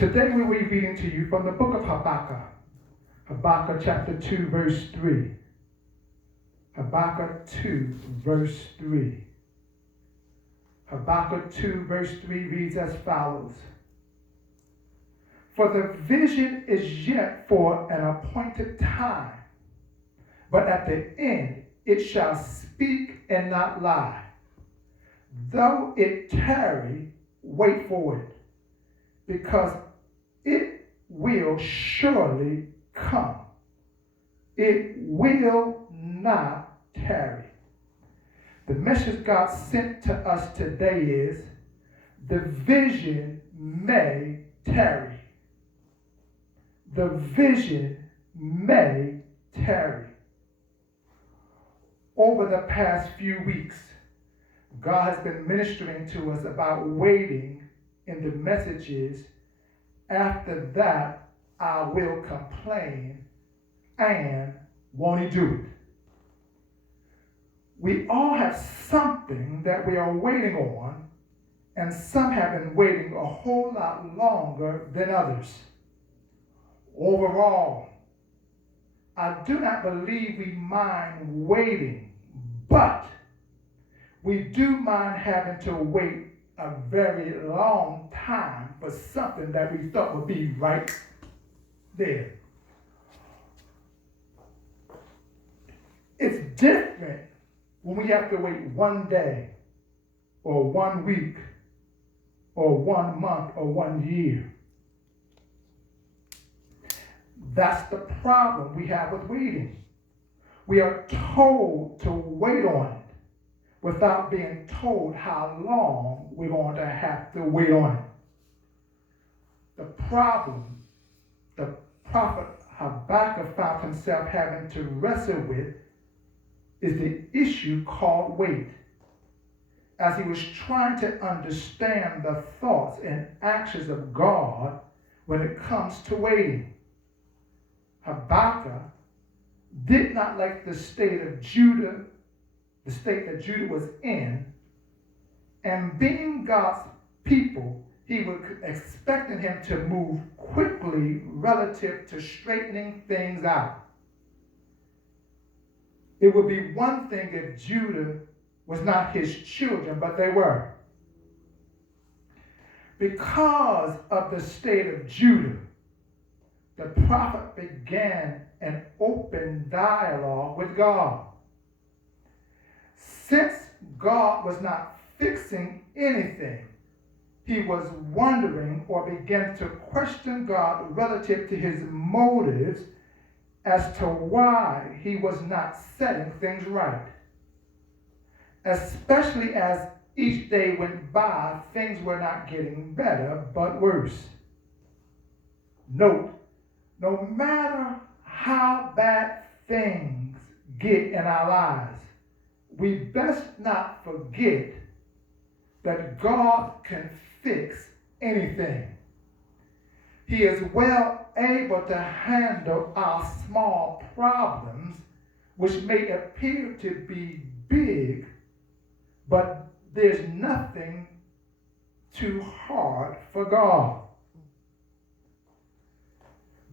Today we will be reading to you from the book of Habakkuk. Habakkuk chapter 2, verse 3. Habakkuk 2, verse 3. Habakkuk 2, verse 3 reads as follows. For the vision is yet for an appointed time, but at the end it shall speak and not lie. Though it tarry, wait for it, because it will surely come. It will not tarry. The message God sent to us today is, the vision may tarry. The vision may tarry. Over the past few weeks, God has been ministering to us about waiting in the messages. After that, I will complain and won't he do it? We all have something that we are waiting on, and some have been waiting a whole lot longer than others. Overall, I do not believe we mind waiting, but we do mind having to wait a very long time for something that we thought would be right there. It's different when we have to wait one day or 1 week or 1 month or 1 year. That's the problem we have with waiting. We are told to wait on it without being told how long we're going to have to wait on it. The problem the prophet Habakkuk found himself having to wrestle with is the issue called wait, as he was trying to understand the thoughts and actions of God when it comes to waiting. Habakkuk did not like the state of Judah, the state that Judah was in, and being God's people, he was expecting him to move quickly relative to straightening things out. It would be one thing if Judah was not his children, but they were. Because of the state of Judah, the prophet began an open dialogue with God. Since God was not fixing anything, he was wondering or began to question God relative to his motives as to why he was not setting things right. Especially as each day went by, things were not getting better, but worse. Note, no matter how bad things get in our lives, we best not forget that God can fix anything. He is well able to handle our small problems, which may appear to be big, but there's nothing too hard for God.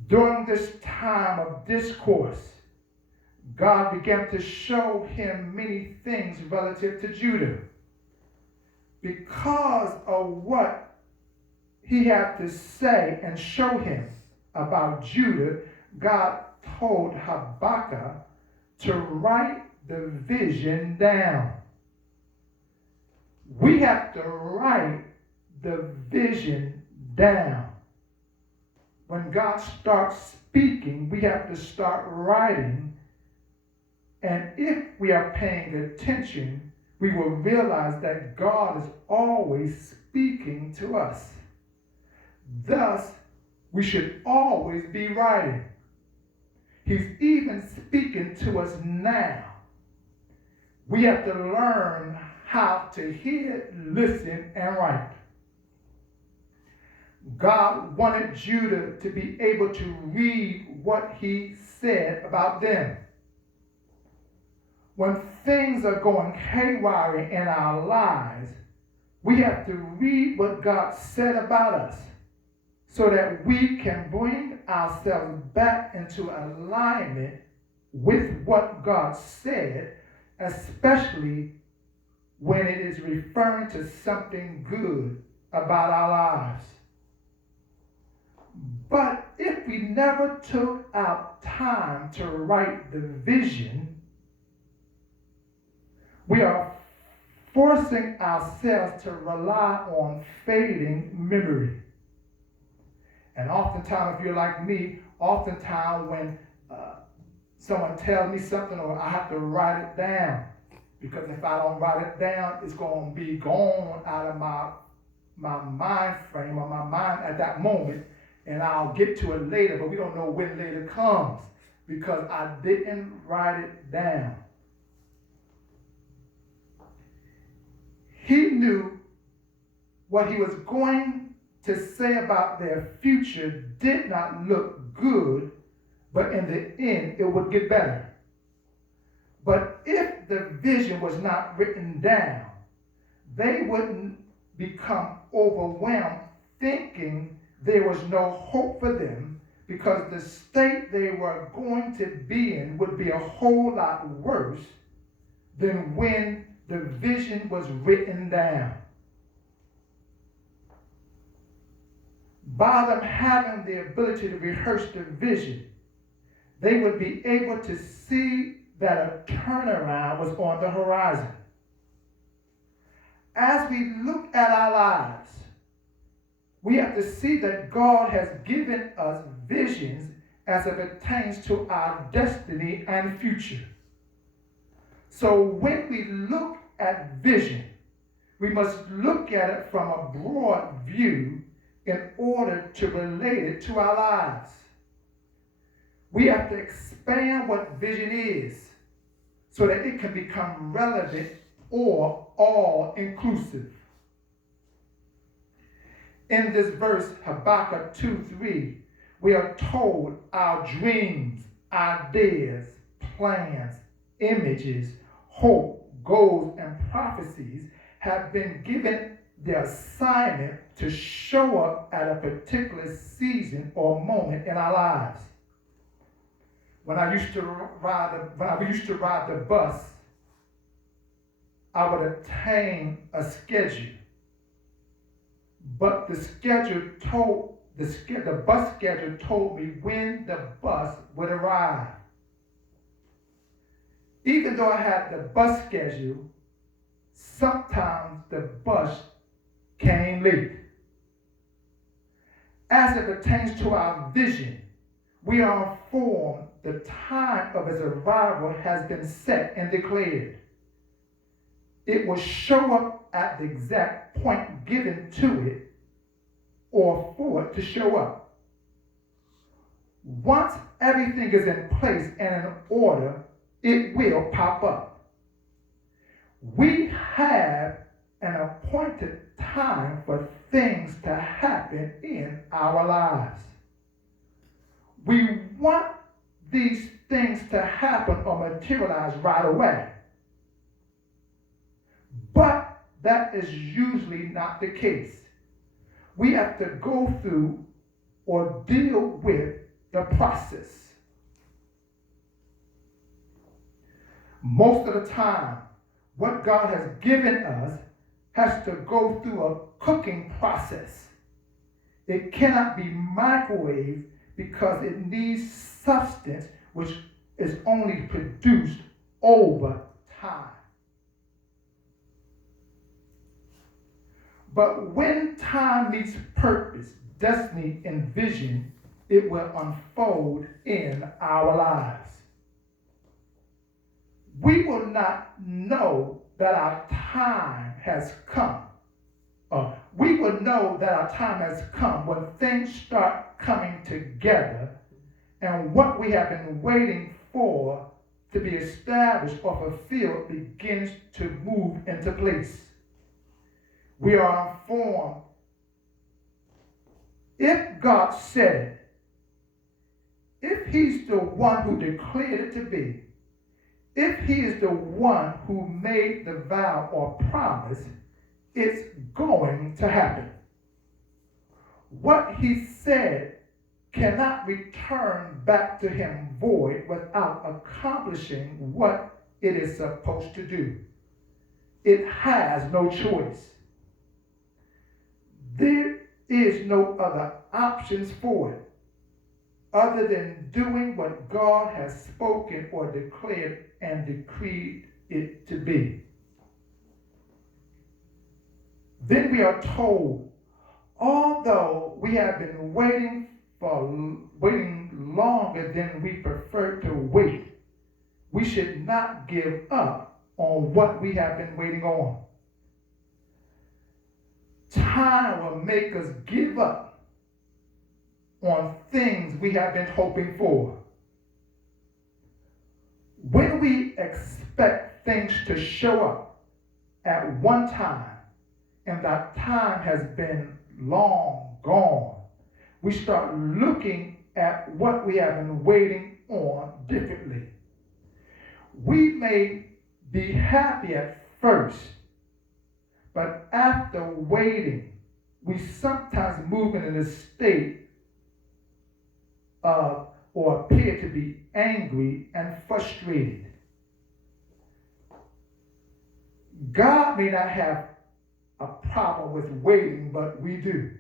During this time of discourse, God began to show him many things relative to Judah. Because of what he had to say and show him about Judah, God told Habakkuk to write the vision down. We have to write the vision down. When God starts speaking, we have to start writing. And if we are paying attention, we will realize that God is always speaking to us. Thus, we should always be writing. He's even speaking to us now. We have to learn how to hear, listen, and write. God wanted Judah to be able to read what he said about them. When things are going haywire in our lives, we have to read what God said about us. so that we can bring ourselves back into alignment with what God said, especially when it is referring to something good about our lives. But if we never took out time to write the vision, we are forcing ourselves to rely on fading memory. And oftentimes, if you're like me, oftentimes when someone tells me something, or I have to write it down, because if I don't write it down, it's going to be gone out of my mind frame or my mind at that moment, and I'll get to it later, but we don't know when later comes because I didn't write it down. He knew what he was going to say about their future did not look good, but in the end, it would get better. But if the vision was not written down, they wouldn't become overwhelmed thinking there was no hope for them, because the state they were going to be in would be a whole lot worse than when the vision was written down. By them having the ability to rehearse the vision, they would be able to see that a turnaround was on the horizon. As we look at our lives, we have to see that God has given us visions as it pertains to our destiny and future. So when we look at vision, we must look at it from a broad view in order to relate it to our lives. We have to expand what vision is so that it can become relevant or all-inclusive. In this verse, Habakkuk 2:3, we are told our dreams, ideas, plans, images, hope, goals, and prophecies have been given the assignment to show up at a particular season or moment in our lives. When I used to ride the bus, I would attain a schedule. But the bus schedule told me when the bus would arrive. Even though I had the bus schedule, sometimes the bus came late. As it pertains to our vision, we are informed the time of its arrival has been set and declared. It will show up at the exact point given to it or for it to show up. Once everything is in place and in order, it will pop up. We have an appointed time for things to happen in our lives. We want these things to happen or materialize right away. But that is usually not the case. We have to go through or deal with the process. Most of the time, what God has given us has to go through a cooking process. It cannot be microwaved because it needs substance which is only produced over time. But when time meets purpose, destiny, and vision, it will unfold in our lives. We will not know that our time has come. We will know that our time has come when things start coming together and what we have been waiting for to be established or fulfilled begins to move into place. We are informed, if God said it, if he's the one who declared it to be, if he is the one who made the vow or promise, it's going to happen. What he said cannot return back to him void without accomplishing what it is supposed to do. It has no choice. There is no other options for it other than doing what God has spoken or declared and decreed it to be. Then we are told, although we have been waiting longer than we prefer to wait, we should not give up on what we have been waiting on. Time will make us give up on things we have been hoping for. When we expect things to show up at one time and that time has been long gone, we start looking at what we have been waiting on differently. We may be happy at first, but after waiting, we sometimes move in a state of or appear to be angry and frustrated. God may not have a problem with waiting, but we do.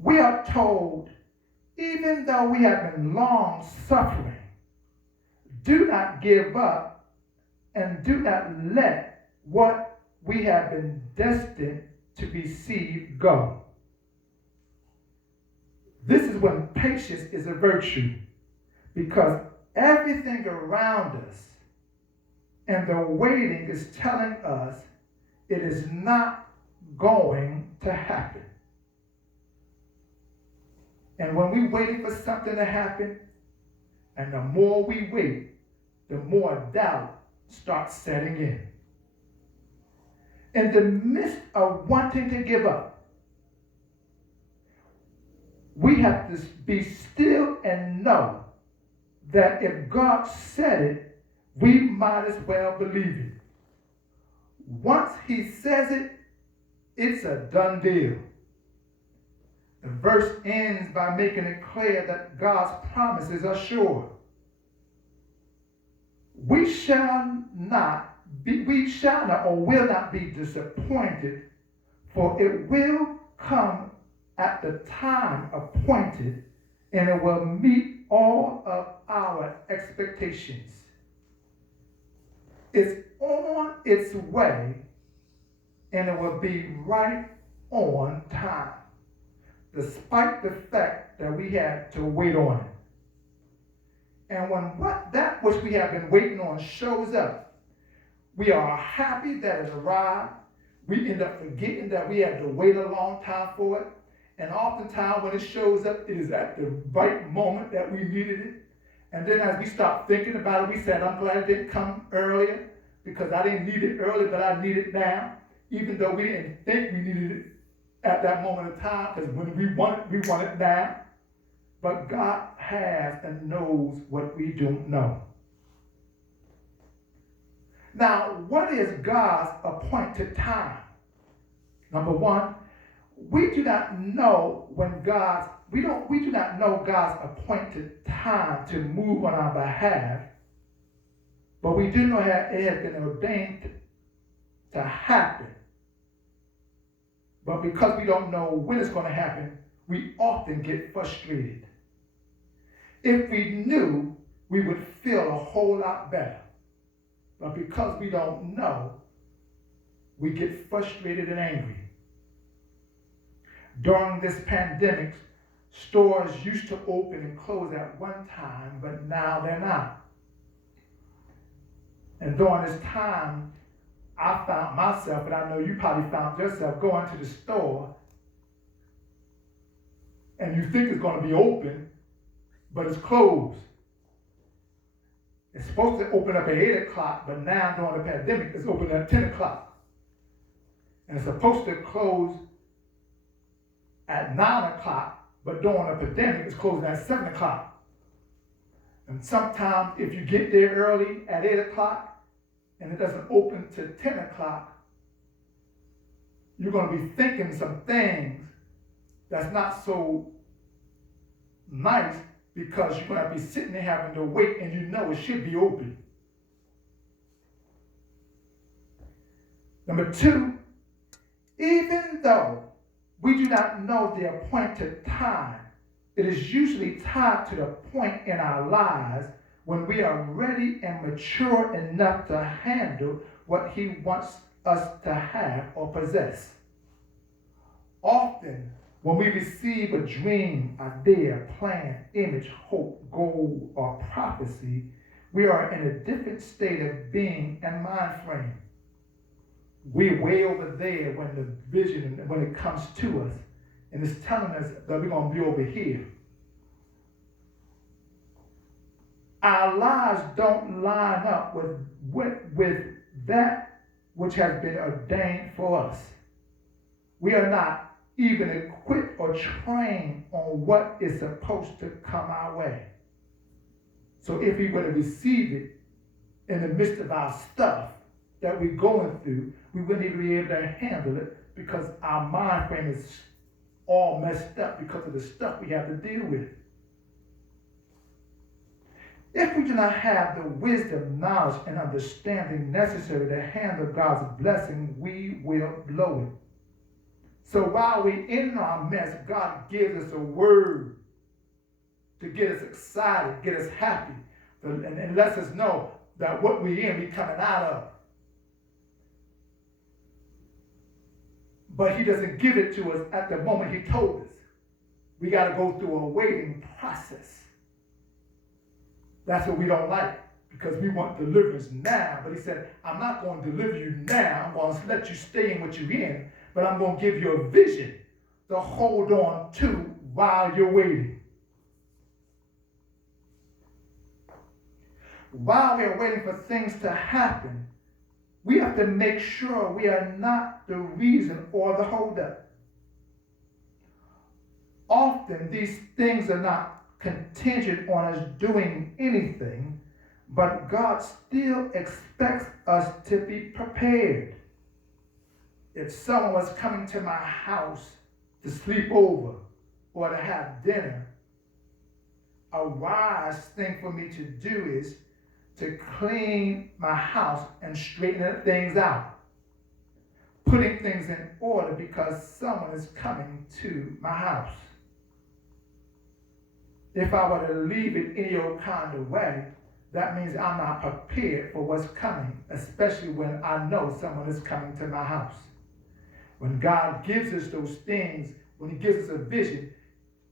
We are told, even though we have been long suffering, do not give up and do not let what we have been destined to receive go. This is when patience is a virtue, because everything around us and the waiting is telling us it is not going to happen. And when we're waiting for something to happen, and the more we wait, the more doubt starts setting in. In the midst of wanting to give up, we have to be still and know that if God said it, we might as well believe it. Once he says it, it's a done deal. The verse ends by making it clear that God's promises are sure. We shall not or will not be disappointed, for it will come at the time appointed, and it will meet all of our expectations. It's on its way, and it will be right on time, despite the fact that we had to wait on it. And when that which we have been waiting on shows up, we are happy that it arrived. We end up forgetting that we had to wait a long time for it. And oftentimes when it shows up, it is at the right moment that we needed it. And then as we start thinking about it, we said, I'm glad it didn't come earlier, because I didn't need it earlier, but I need it now. Even though we didn't think we needed it at that moment of time, because when we want it now. But God has and knows what we don't know. Now, what is God's appointed time? Number one, we do not know we do not know God's appointed time to move on our behalf, but we do know that it has been ordained to happen. But because we don't know when it's going to happen, we often get frustrated. If we knew, we would feel a whole lot better. But because we don't know, we get frustrated and angry. During this pandemic, stores used to open and close at one time, but now they're not. And during this time, I found myself, and I know you probably found yourself, going to the store, and you think it's going to be open, but it's closed. It's supposed to open up at 8 o'clock, but now during the pandemic, it's open at 10 o'clock. And it's supposed to close at 9 o'clock, but during the pandemic, it's closing at 7 o'clock. And sometimes if you get there early at 8 o'clock and it doesn't open till 10 o'clock, you're going to be thinking some things that's not so nice, because you're going to be sitting there having to wait, and you know it should be open. Number two, even though we do not know the appointed time, it is usually tied to the point in our lives when we are ready and mature enough to handle what he wants us to have or possess. Often, when we receive a dream, idea, plan, image, hope, goal, or prophecy, we are in a different state of being and mind frame. We're way over there when the vision, when it comes to us, and it's telling us that we're going to be over here. Our lives don't line up with that which has been ordained for us. We are not even equipped or trained on what is supposed to come our way. So if we were to receive it in the midst of our stuff that we're going through, we wouldn't even be able to handle it, because our mind frame is all messed up because of the stuff we have to deal with. If we do not have the wisdom, knowledge, and understanding necessary to handle God's blessing, we will blow it. So while we're in our mess, God gives us a word to get us excited, get us happy, and lets us know that what we're in, we're coming out of. But he doesn't give it to us at the moment he told us. We got to go through a waiting process. That's what we don't like, because we want deliverance now. But he said, I'm not going to deliver you now. I'm going to let you stay in what you're in, but I'm going to give you a vision to hold on to while you're waiting. While we're waiting for things to happen, we have to make sure we are not the reason or the holdup. Often these things are not contingent on us doing anything, but God still expects us to be prepared. If someone was coming to my house to sleep over or to have dinner, a wise thing for me to do is to clean my house and straighten things out, putting things in order, because someone is coming to my house. If I were to leave it any old kind of way, that means I'm not prepared for what's coming, especially when I know someone is coming to my house. When God gives us those things, when he gives us a vision,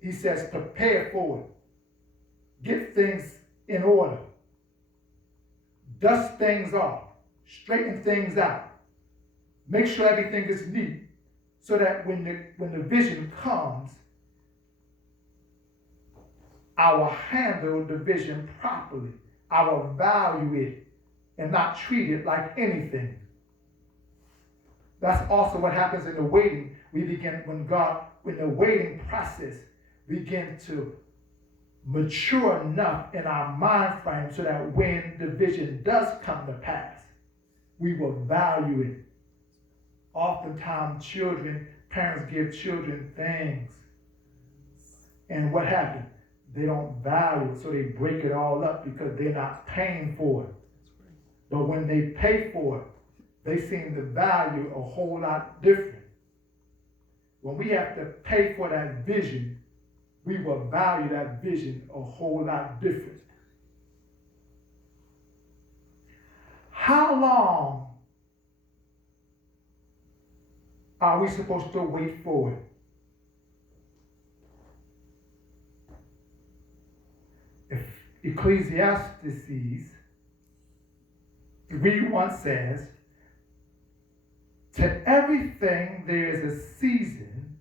he says, prepare for it. Get things in order. Dust things off. Straighten things out. Make sure everything is neat, so that when the vision comes, I will handle the vision properly. I will value it and not treat it like anything. That's also what happens in the waiting. We begin, when the waiting process begin to mature enough in our mind frame, so that when the vision does come to pass, we will value it. Oftentimes parents give children things, and what happens? They don't value it, so they break it all up because they're not paying for it. But when they pay for it, they seem to value a whole lot different. When we have to pay for that vision, we will value that vision a whole lot different. How long are we supposed to wait for it? Ecclesiastes 3:1 says, to everything there is a season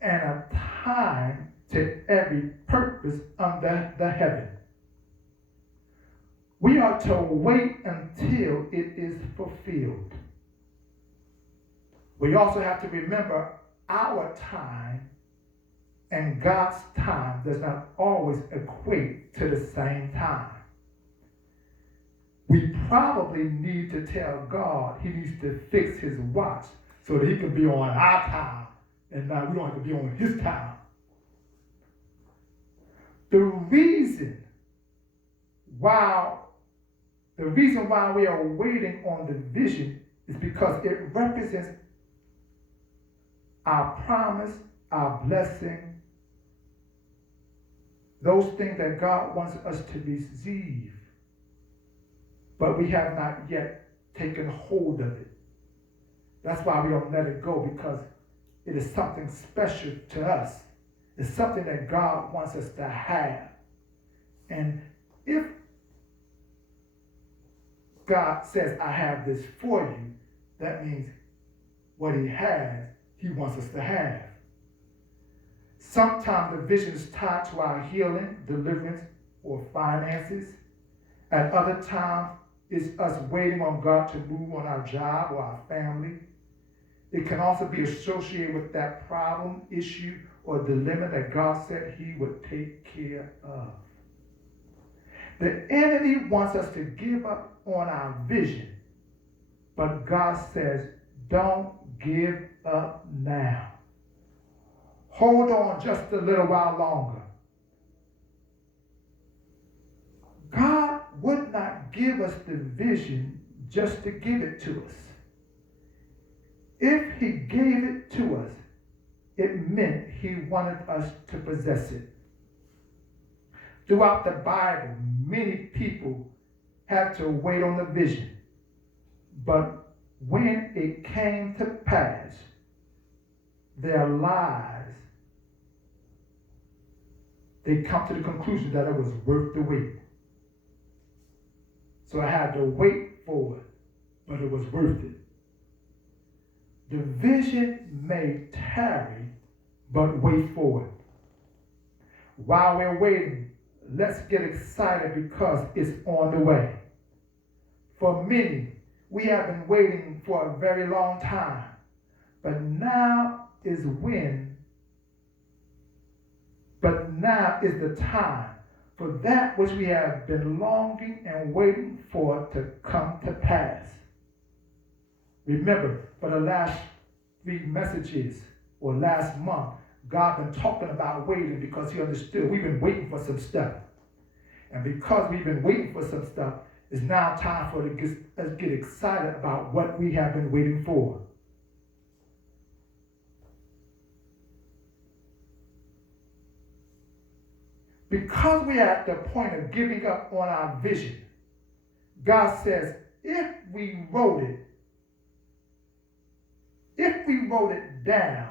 and a time to every purpose under the heaven. We are to wait until it is fulfilled. We also have to remember our time and God's time does not always equate to the same time. We probably need to tell God he needs to fix his watch so that he can be on our time and now we don't have to be on his time. The reason why we are waiting on the vision is because it represents our promise, our blessing, those things that God wants us to receive, but we have not yet taken hold of it. That's why we don't let it go, because it is something special to us. It's something that God wants us to have. And if God says, I have this for you, that means what he has, he wants us to have. Sometimes the vision is tied to our healing, deliverance, or finances. At other times, it's us waiting on God to move on our job or our family. It can also be associated with that problem, issue, or dilemma that God said he would take care of. The enemy wants us to give up on our vision, but God says, don't give up now. Hold on just a little while longer. God would not give us the vision just to give it to us. If he gave it to us, it meant he wanted us to possess it. Throughout the Bible, many people had to wait on the vision. But when it came to pass, their lives, they come to the conclusion that it was worth the wait. So I had to wait for it, but it was worth it. The vision may tarry, but wait for it. While we're waiting, let's get excited because it's on the way. For many, we have been waiting for a very long time, but now is the time for that which we have been longing and waiting for to come to pass. Remember, for the last 3 messages or last month, God been talking about waiting because he understood we've been waiting for some stuff. And because we've been waiting for some stuff, it's now time for us to get excited about what we have been waiting for. Because we are at the point of giving up on our vision, God says, if we wrote it down,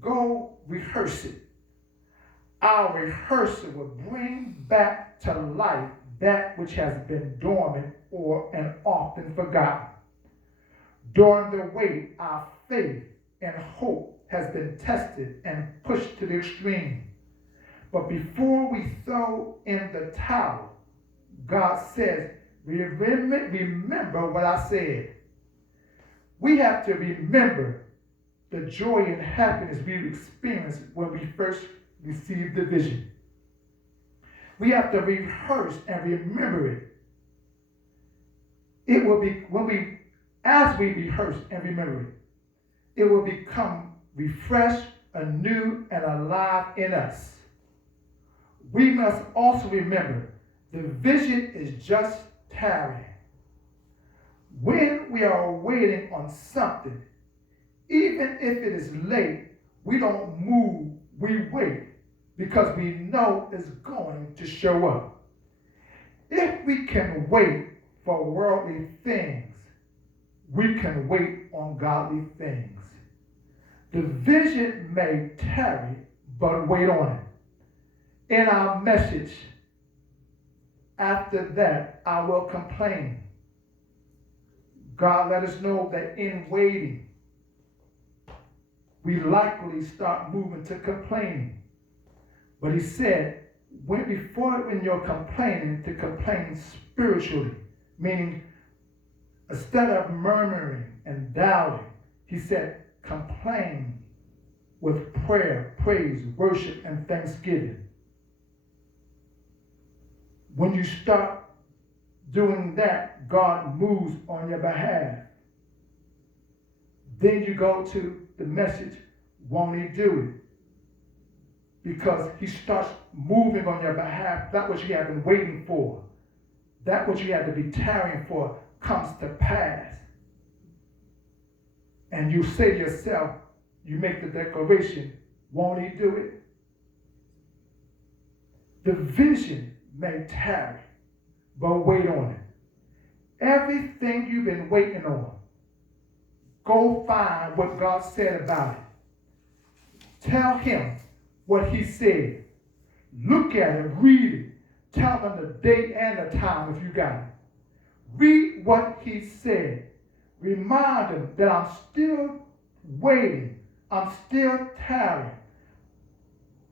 go rehearse it. Our rehearsal will bring back to life that which has been dormant and often forgotten. During the wait, our faith and hope has been tested and pushed to the extreme. But before we throw in the towel, God says, remember what I said. We have to remember the joy and happiness we experienced when we first received the vision. We have to rehearse and remember it. It will be, as we rehearse and remember it, it will become refreshed, anew, and alive in us. We must also remember the vision is just tarrying. When we are waiting on something, even if it is late, we don't move, we wait because we know it's going to show up. If we can wait for worldly things, we can wait on godly things. The vision may tarry, but wait on it. In our message, after that, I will complain. God let us know that in waiting, we likely start moving to complaining. But he said, when you're complaining, to complain spiritually, meaning instead of murmuring and doubting, he said, complain with prayer, praise, worship, and thanksgiving. When you start doing that, God moves on your behalf. Then you go to the message, won't he do it? Because he starts moving on your behalf. That which you have been waiting for, that which you had to be tarrying for, comes to pass. And you say to yourself, you make the declaration, won't he do it? The vision may tarry, but wait on it. Everything you've been waiting on, go find what God said about it. Tell him what he said. Look at it, read it. Tell them the date and the time if you got it. Read what he said. Remind him that I'm still waiting. I'm still tarrying.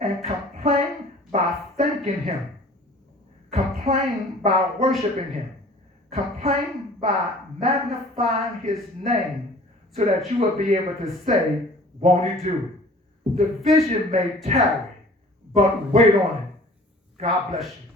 And complain by thanking him. Complain by worshiping him. Complain by magnifying his name so that you will be able to say, won't he do it? The vision may tarry, but wait on it. God bless you.